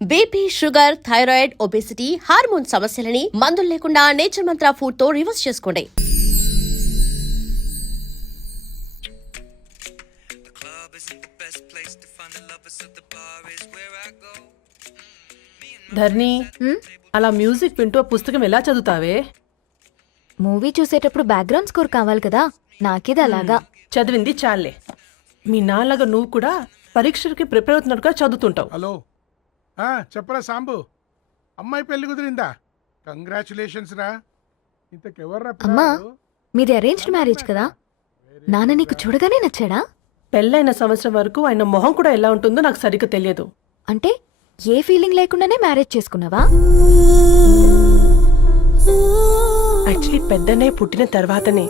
BP, sugar, thyroid, obesity, hormone సమస్యలని మందులు లేకుండా నేచర్ మంత్ర ఫుడ్ తో రివర్స్ చేసుకోండి. ధర్ని, అలా మ్యూజిక్ వింటూ పుస్తకం ఎలా చదువుతావే? మూవీ చూసేటప్పుడు బ్యాక్గ్రౌండ్ స్కోర్ కావాలి కదా, నాకిది అలాగా. చదివింది చాలే. మీ నాన్నగా నువ్వు కూడా పరీక్షలకి ప్రిపేర్ అవుతున్నట్టుగా చదువుతుంటావు. హలో, చెప్పరా సాంబు, అమ్మాయి పెళ్లి కుదిరిందా? కంగ్రాచులేషన్స్ రా. ఇంతకెవర్రా? అమ్మా, మీది అరేంజ్డ్ మ్యారేజ్ కదా, నాన్న నీకు చూడగానే నచ్చాడా? పెళ్ళైన సంవత్సరం వరకు ఆయన మొహం కూడా ఎలా ఉంటుందో నాకు సరిగ్గా తెలియదు. అంటే ఏ ఫీలింగ్ లేకుండానే మ్యారేజ్ చేసుకున్నావా? యాక్చువల్లీ పెద్దనే పుట్టిన తర్వాతనే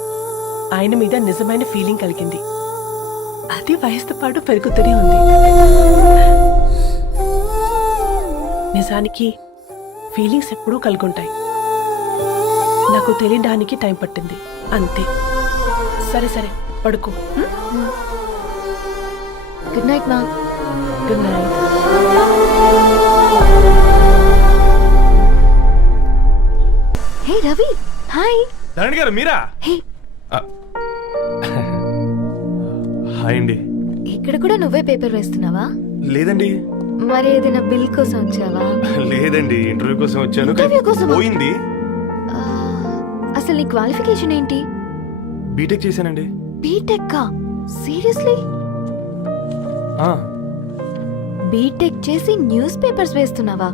ఆయన మీద నిజమైన ఫీలింగ్ కలిగింది. అది వయసుతో పాటు పెరుగుతూనే ఉంది. నిజానికి ఫీలింగ్స్ ఎప్పుడూ కలుగుంటాయి. నాకు తెలియడానికి టైం పట్టింది అంతే. సరే సరే, పడుకో. గుడ్ నైట్ మా. Good night. Hey Ravi, hi. Dharani గారు మీరా? హే, హాయ్ అండి. ఇక్కడ కూడా నువ్వే పేపర్ వేస్తున్నావా? లేదండి. మరి ఏదైనా బిల్ కోసం వచ్చావా? లేదండి, ఇంటర్వ్యూ కోసం వచ్చాను. ఇంటర్వ్యూ కోసమా? పోయింది. అసలు నీ క్వాలిఫికేషన్ ఏంటి? బీటెక్ చేశానండి. బీటెక్? సీరియస్లీ? బీటెక్ చేసి న్యూస్ పేపర్స్ వేస్తున్నావా?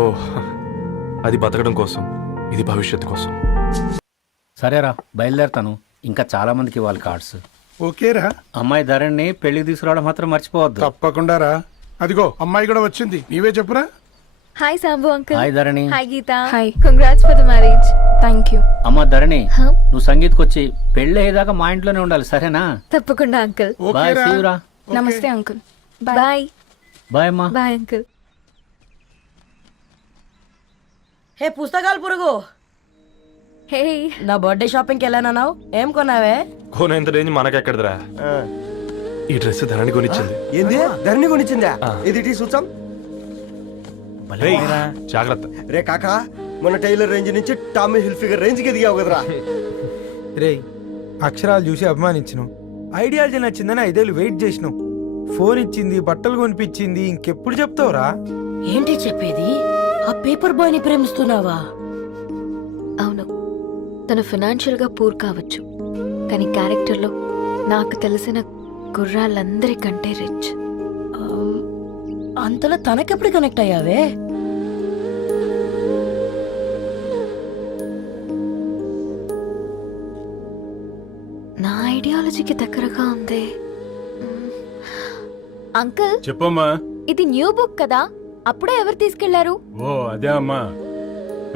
ఓ, అది బతకడం కోసం, ఇది భవిష్యత్తు కోసం. సరేరా, బయలుదేరుతాను. ఇంకా చాలా మందికి ఇవ్వాలి కార్డ్స్. ఓకేరా. అమ్మాయి ధరణి పెళ్లికి తీసుకురావడం మాత్రం మర్చిపోవద్దు. తప్పకుండా రా. అదిగో అమ్మాయి కూడా వచ్చింది, నీవే చెప్పురా. Hi Sambu uncle. Hi Dharani. Hi Geetha. Hi. Congrats for the marriage. Thank you. అమ్మ ధరణి, నువ్వు సంగీత్కి వచ్చి పెళ్లి అయ్యేదాకా మా ఇంట్లోనే ఉండాలి, సరేనా? తప్పకుండా అంకుల్. బాయ్, ఓకేరా. సీయురా. నమస్తే అంకుల్. బాయ్. బాయ్ అమ్మా. Bye uncle. హే పుస్తకాలు పురుగు, హే, నా బర్త్డే షాపింగ్కి వెళ్ళానన్నావు, ఏం కొన్నావే? కోనేంత రేంజ్ మనకెక్కడదిరా. ఈ డ్రెస్ ధరణి కొనిచ్చింది. ఏంది? ధరణి కొనిచ్చిందా? ఇది టీ సూచం. రేయ్, జాగ్రత్త. రే కాకా, మన టైలర్ రేంజ్ నుంచి టామీ హిల్ఫిగర్ రేంజ్ కి ఎదిగావు కదరా. రే, అక్షరాలు చూసి అభిమానించను, ఐడియాలజీ నచ్చిందని 5 ఏళ్ళు వెయిట్ చేసినావు. ఫోన్ ఇచ్చింది, బట్టలు కొనిపించింది, ఇంకెప్పుడు చెప్తావురా? ఏంటి చెప్పేది? ఆ పేపర్ బాయ్ ని ప్రేమిస్తున్నావా? అవును, తను ఫైనాన్షియల్ గా పూర్ కావచ్చు, కానీ క్యారెక్టర్ లో నాకు తెలిసిన గుర్రాలందరికంటే రిచ్. అంతలో తనకెప్పుడు కనెక్ట్ అయ్యావే? నా ఐడియాలజీకి దగ్గరగా ఉంది. అంకుల్, చెప్పమ్మా. ఇది న్యూ బుక్ కదా, అప్పుడే ఎవరు తీసుకెళ్లారు? ఓ అదే అమ్మా,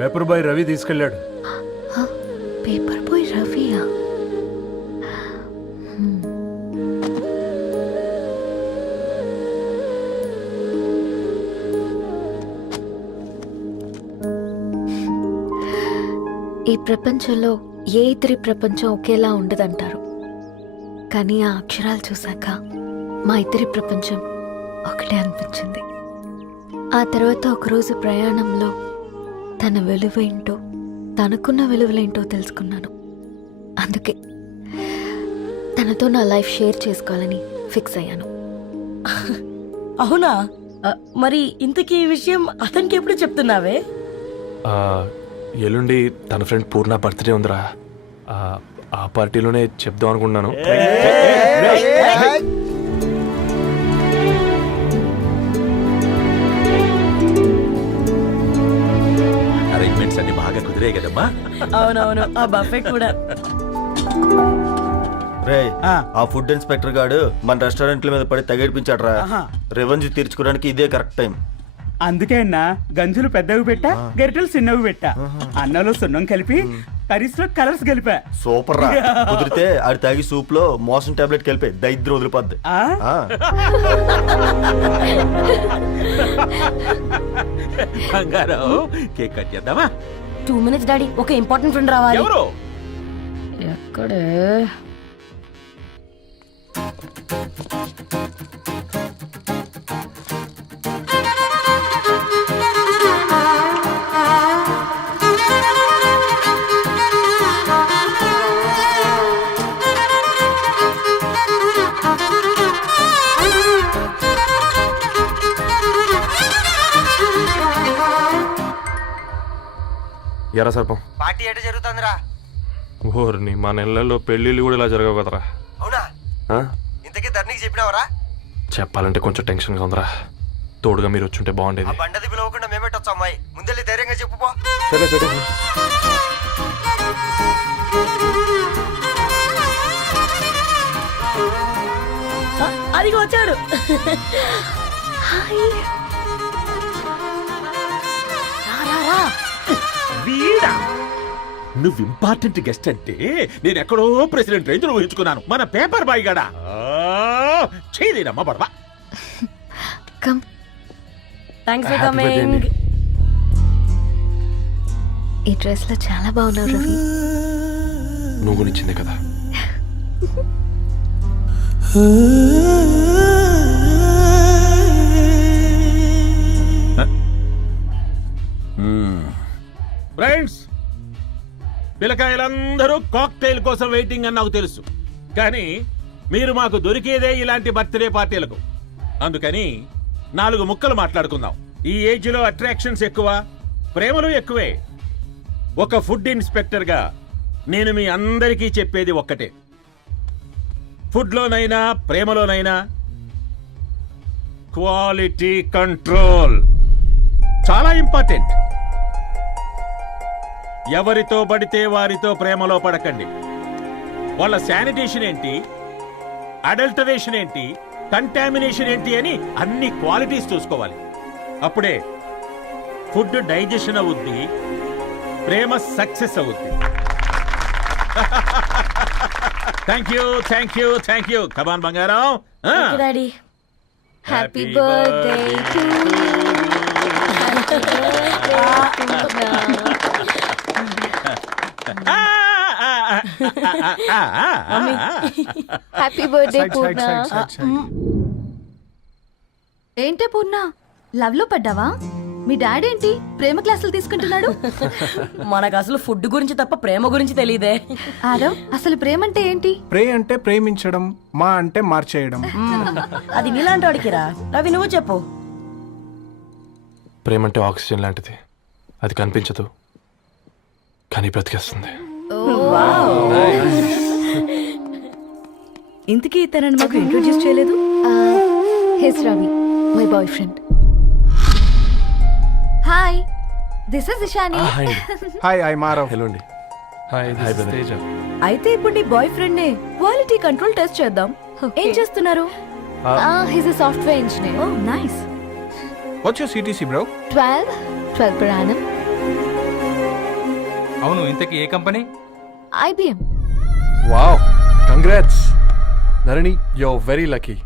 పేపర్ బాయ్ రవి తీసుకెళ్ళాడు. పేపర్ బాయ్ రవియా? ఈ ప్రపంచంలో ఏ ఇద్దరి ప్రపంచం ఒకేలా ఉండదంటారు, కానీ ఆ అక్షరాలు చూశాక మా ఇద్దరి ప్రపంచం ఒకటే అనిపించింది. ఆ తర్వాత ఒకరోజు ప్రయాణంలో తన విలువేంటో, తనకున్న విలువలేంటో తెలుసుకున్నాను. అందుకే తనతో నా లైఫ్ షేర్ చేసుకోవాలని ఫిక్స్ అయ్యాను. అవునా? మరి ఇంతకీ ఈ విషయం అతనికి ఎప్పుడు చెప్తున్నావే? ఎల్లుండి తన ఫ్రెండ్ పూర్ణ బర్త్డే ఉందిరా. ఆ పార్టీలోనే చెప్దాం అనుకున్నాను. అరేంజ్మెంట్స్ అన్ని బాగా కుదిరే కదమ్మా. అవునవును, ఆ బఫే కూడా. రే, ఆ ఫుడ్ ఇన్స్పెక్టర్ గాడు మన రెస్టారెంట్ల మీద పడి తగేడిపించాడు రా. రెవెన్యూ తీర్చుకోవడానికి ఇదే కరెక్ట్ టైం. అందుకే అన్న గంజులు పెద్దవి పెట్టా, గరిటెలు చిన్నవి పెట్టా, అన్నంలో సున్నం కలిపి కర్రీస్ లో కలర్స్ కలిపా. సూపర్ రా. కుదిరితే ఆడి తాగి సూప్ లో మోషన్ టాబ్లెట్ కలిపే దైద్రం వదిలిపోద్ది. కేక్ కట్ చేద్దామా? 2 minutes డాడీ, ఒక ఇంపార్టెంట్ ఫ్రెండ్ రావాలి. ఎవరు? ఎక్కడే? ఎరా సర్పం పార్టీ ఎట జరుగుతుందిరా? ఓర్ని మా నెలల్లో పెళ్ళిళ్ళు కూడా ఇలా జరగవు కదరా. అవునా? ఆ? ఇంతకీ ధరణికి చెప్పినావరా? చెప్పాలంటే కొంచెం టెన్షన్గా ఉందిరా. తోడుగా మీరు వచ్చుంటే బాగుండేది. బండది పిలవకుండా మేమేటొచ్చా అమ్మాయి? ముందెళ్ళి ధైర్యంగా చెప్పుపో. సరే సరే. అదిగో వచ్చాడు. వీడా నువ్వు ఇంపార్టెంట్ గెస్ట్ అంటే నేను ఎక్కడో ప్రెసిడెంట్ రేంజ్ లో ఊహించుకున్నాను. మన పేపర్ బాయ్ గడా చేయలేదమ్మా బడవా. Come. Thanks for Happy birthday coming. అండి. ఈ డ్రెస్ లో చాలా బాగున్నావు రవి. నువ్వు గురించిందే కదా. ఫ్రెండ్స్, పిల్లకాయలందరూ కాక్టైల్ కోసం వెయిటింగ్ అని నాకు తెలుసు. కానీ మీరు మాకు దొరికేదే ఇలాంటి బర్త్డే పార్టీలకు. అందుకని 4 ముక్కలు మాట్లాడుకుందాం. ఈ ఏజ్ లో అట్రాక్షన్స్ ఎక్కువ, ప్రేమలు ఎక్కువే. ఒక ఫుడ్ ఇన్స్పెక్టర్ గా నేను మీ అందరికీ చెప్పేది ఒక్కటే. ఫుడ్ లోనైనా ప్రేమలోనైనా క్వాలిటీ కంట్రోల్ చాలా ఇంపార్టెంట్. ఎవరితో పడితే వారితో ప్రేమలో పడకండి. వాళ్ళ శానిటేషన్ ఏంటి, అడల్టరేషన్ ఏంటి, కంటామినేషన్ ఏంటి అని అన్ని క్వాలిటీస్ చూసుకోవాలి. అప్పుడే ఫుడ్ డైజెషన్ అవుద్ది, ప్రేమ సక్సెస్ అవుద్ది. Thank you thank you thank you. Come on బంగారం. Daddy. Happy birthday to happy birthday Purna. ఏంటే పూర్ణ, లవ్ లో పడ్డావా? మీ డాడీ ఏంటి ప్రేమ క్లాసులు తీసుకుంటున్నాడు? మనకు అసలు ఫుడ్ గురించి తప్ప ప్రేమ గురించి తెలియదే. ఆరవ్, అసలు ప్రేమ అంటే ఏంటి? ప్రే అంటే ప్రేమించడం, మా అంటే మార్చేయడం. అది నీలాంటి వాడికిరా. రవి నువ్వు చెప్పు. ప్రేమ అంటే ఆక్సిజన్ లాంటిది. అది కనిపించదు కానీ బ్రతికేస్తుంది. ఇంతకీ తనని మాకు ఇంట్రొడ్యూస్ చేయలేదు. He's Ravi, my boyfriend. Hi, this is Ishani. Hi, I మారవ్. హలో అండి. Hi brother. తేజ. అయితే ఇప్పుడు నీ బాయ్ ఫ్రెండ్ నే క్వాలిటీ కంట్రోల్ టెస్ట్ చేద్దాం. ఏం చేస్తున్నారు? He's a software engineer. Oh nice. What's your CTC bro? 12 per annum. అవును, ఇంతకీ ఏ కంపెనీ? IBM. Wow, congrats Narani, you are very lucky.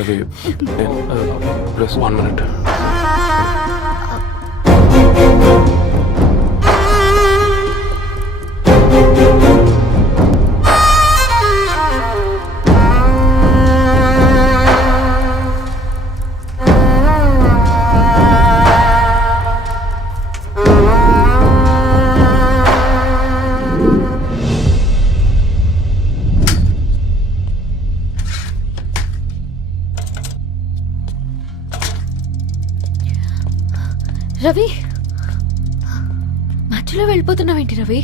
అది ప్లస్ 1 minute. రవి, మధ్యలో వెళ్ళిపోతున్నావేంటి రవి?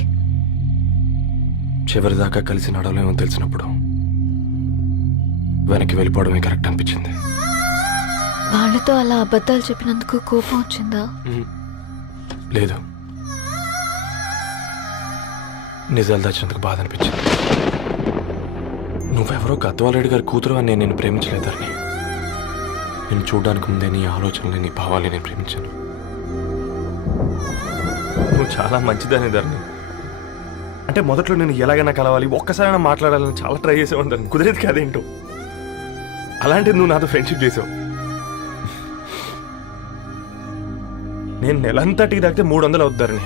చివరిదాకా కలిసి నడవలేమో తెలిసినప్పుడు వెనక్కి వెళ్ళిపోవడమే కరెక్ట్ అనిపించింది. వాళ్ళతో అలా అబద్ధాలు చెప్పినందుకు కోపం వచ్చిందా? లేదు, నిజాలు దాచినందుకు బాధ అనిపించింది. నువ్వెవరో గద్వాలరెడ్డి గారి కూతురు అని నేను ప్రేమించలేదని. నేను చూడడానికి ముందే నీ ఆలోచనలు, నీ భావాలు నేను ప్రేమించాను. నువ్వు చాలా మంచిదని ధరణి. అంటే మొదట్లో నేను ఎలాగైనా కలవాలి, ఒక్కసారైనా మాట్లాడాలని చాలా ట్రై చేసేవాడిని. కుదిరేది కాదేంటో. అలాంటిది నువ్వు నాతో ఫ్రెండ్షిప్ చేసావు. నేను నెలంతటికి తాకితే 300 అవుతారని.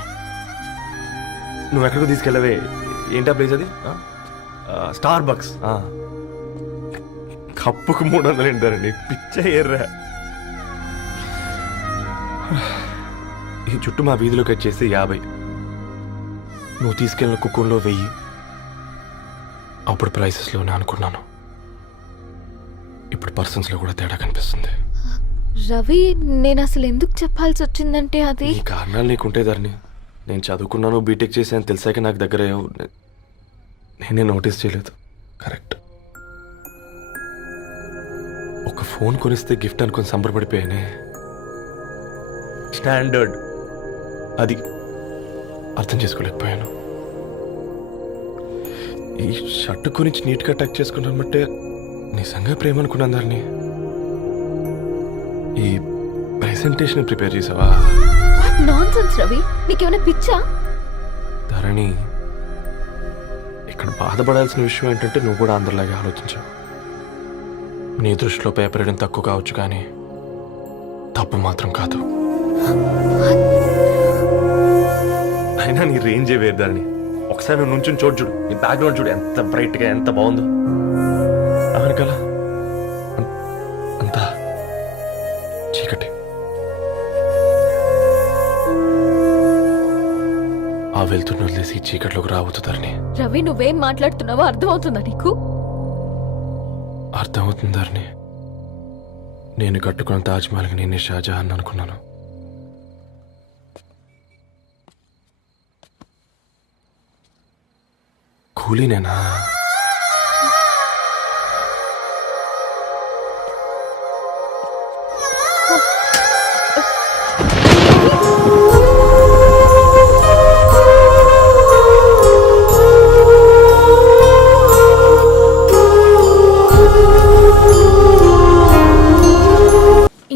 నువ్వు ఎక్కడికి తీసుకెళ్ళవే? ఏంటా ప్లేస్ అది? Star bucks. కప్పుకు 300 ఏంటారండి, పిచ్చ ఎర్రా. ఈ చుట్టూ మా వీధిలోకి వచ్చేసి 50. నువ్వు తీసుకెళ్ళిన కుక్కర్లో 1000. అప్పుడు ప్రైసెస్లోనే అనుకున్నాను, ఇప్పుడు పర్సన్స్లో కూడా తేడా కనిపిస్తుంది. రవి నేను అసలు ఎందుకు చెప్పాల్సి వచ్చిందంటే అది నీ కారణాలు నీకుంటే ధరణి. నేను చదువుకున్నాను, బీటెక్ చేశాను తెలిసాక నాకు దగ్గర అయ్యావు. నేనే నోటీస్ చేయలేదు. కరెక్ట్. ఒక ఫోన్ కొనిస్తే గిఫ్ట్ అనుకొని సంబరపడిపోయానే. స్టాండర్డ్ అది అర్థం చేసుకోలేకపోయాను. ఈ షర్ట్ గురించి నీట్గా టచ్ చేసుకున్నామంటే నిజంగా ప్రేమ అనుకున్నాను దాన్ని. ఈ ప్రెజెంటేషన్ ప్రిపేర్ చేసావా? నాన్సెన్స్ రవి, నీకేమైనా పిచ్చా? ధరణి, ఇక్కడ బాధపడాల్సిన విషయం ఏంటంటే నువ్వు కూడా అందరిలాగే ఆలోచించావు. నీ దృష్టిలో పేపర్ వేయడం తక్కువ కావచ్చు, కానీ తప్పు మాత్రం కాదు. అయినా నీ రేంజే వేరు ధరణి. ఒకసారి నువ్వు నుంచుని చూడు, నీ బ్యాక్గ్రౌండ్ చూడు ఎంత బ్రైట్గా, ఎంత బాగుందో. వెనకాల అంతా చీకటి. ఆ వెళ్తున్న వదిలేసి చీకట్లోకి రాబోతుందని. రవి నువ్వేం మాట్లాడుతున్నావో అర్థమవుతుందా నీకు? అర్థమవుతుందని. నేను కట్టుకున్న తాజ్మహల్కి నేనే షాజహాన్ అనుకున్నాను. కూలీనేనా?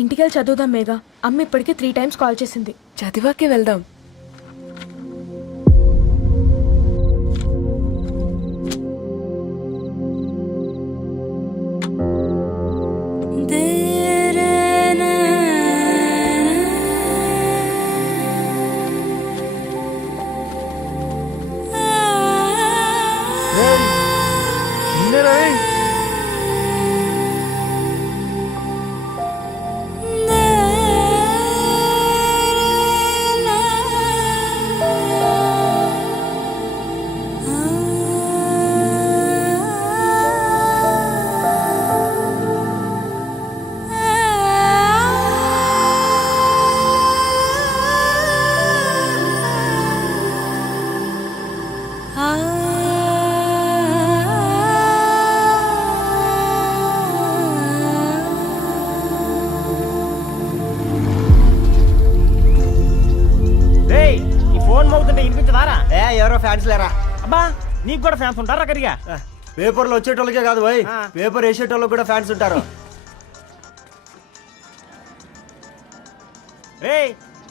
ఇంటికెళ్ళి చదువుదాం మేఘా. అమ్మ ఇప్పటికే 3 times కాల్ చేసింది. చదివాకే వెళ్దాం. ఎవరో ఫ్యాన్స్ లేరా? అబ్బా నీకు కూడా ఫ్యాన్స్ ఉంటారా కరిగా? పేపర్లు వచ్చేటోళ్ళకే కాదు భయ్, పేపర్ వేసేటోళ్ళకి కూడా ఫ్యాన్స్ ఉంటారు. రే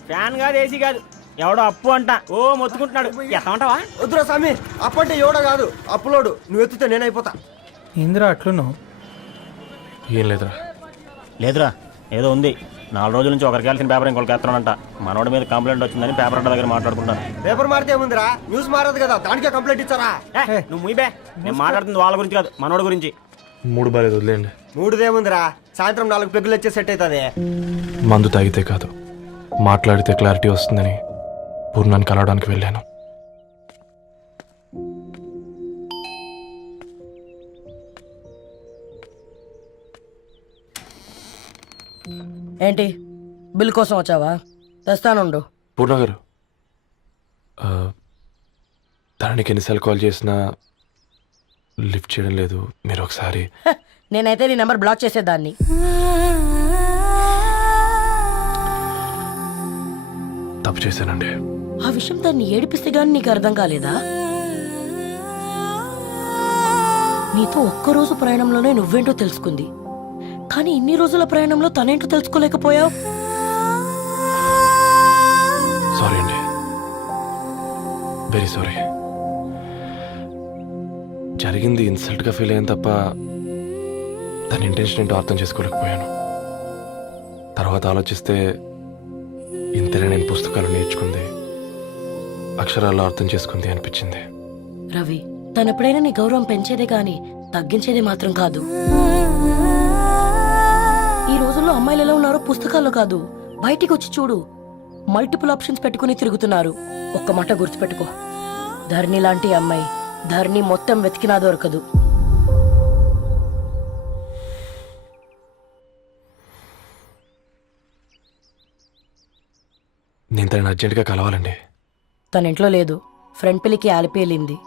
ఫ్యాన్ కాదు, ఏసీ కాదు, ఎవడో అప్పు అంట ఓ మొత్తుకుంటున్నాడు. ఎత్తమంటావా? వద్దురా స్వామి, అప్పంటే ఎవడో కాదు, అప్పులోడు. నువ్వు ఎత్తుతే నేనైపోతా. ఇందిరా అట్లున్నావు? ఏం లేదురా. లేదురా, ఏదో ఉంది. 4 రోజుల నుంచి ఒకరికి వెళ్ళిన పేపర్ ఇంకొకరికి ఎత్తనంట. మనోడి మీద కంప్లైంట్ వచ్చిందని పేపర్ అడ్డ దగ్గర మాట్లాడుకుంటాను. పేపర్ మారితే ఏముందిరా, న్యూస్ మారదు కదా, దానికే కంప్లైంట్ ఇచ్చారా? నువ్వు ముయ్యబే, నేను మాట్లాడుతుంది వాళ్ళ గురించి కాదు, మనోడి గురించి. 3 బాలేదు, వదిలేండి. 3దేముందిరా, సాయంత్రం 4 పెగ్గులు వచ్చే సెట్ అవుతుంది. మందు తాగితే కాదు, మాట్లాడితే క్లారిటీ వస్తుందని పూర్ణాన్ని కలవడానికి వెళ్ళాను. ఏంటి బిల్ కోసం వచ్చావా? తెస్తానుండు. పూర్ణ గారు, దానికి ఎన్నిసార్లు కాల్ చేసినా లిఫ్ట్ చేయడం లేదు. మీరు ఒకసారి. నేనైతే నీ నెంబర్ బ్లాక్ చేసేదాన్ని. తప్పు చేశానండి. ఆ విషయం దాన్ని ఏడిపిస్తే గానీ నీకు అర్థం కాలేదా? నీతో ఒక్కరోజు ప్రయాణంలోనే నువ్వేంటో తెలుసుకుంది, కానీ ఇన్ని రోజుల ప్రయాణంలో తనేంటో తెలుసుకోలేకపోయావు. సారీ అండి, వెరీ సారీ. జరిగింది ఇన్సల్ట్గా ఫీల్ అయ్యాను తప్ప దాని ఇంటెన్షన్ ఏంటో అర్థం చేసుకోలేకపోయాను. తర్వాత ఆలోచిస్తే ఇంతనే నేను పుస్తకాలు నేర్చుకుంది, అక్షరాల్లో అర్థం చేసుకుంది అనిపించింది. రవి, తనెప్పుడైనా నీ గౌరవం పెంచేదే గాని తగ్గించేదే మాత్రం కాదు. ఈ రోజుల్లో అమ్మాయిలు ఎలా ఉన్నారో పుస్తకాల్లో కాదు, బయటికి వచ్చి చూడు. మల్టిపుల్ ఆప్షన్స్ పెట్టుకుని తిరుగుతున్నారు. ఒక్క మాట గుర్తుపెట్టుకో, ధరణి లాంటి అమ్మాయి ధరణి మొత్తం వెతికినా దొరకదు. నేను తనని అర్జెంటుగా కలవాలండి. తన ఇంట్లో లేదు, ఫ్రెండ్ పెళ్ళికి ఆలిపి వెళ్ళింది.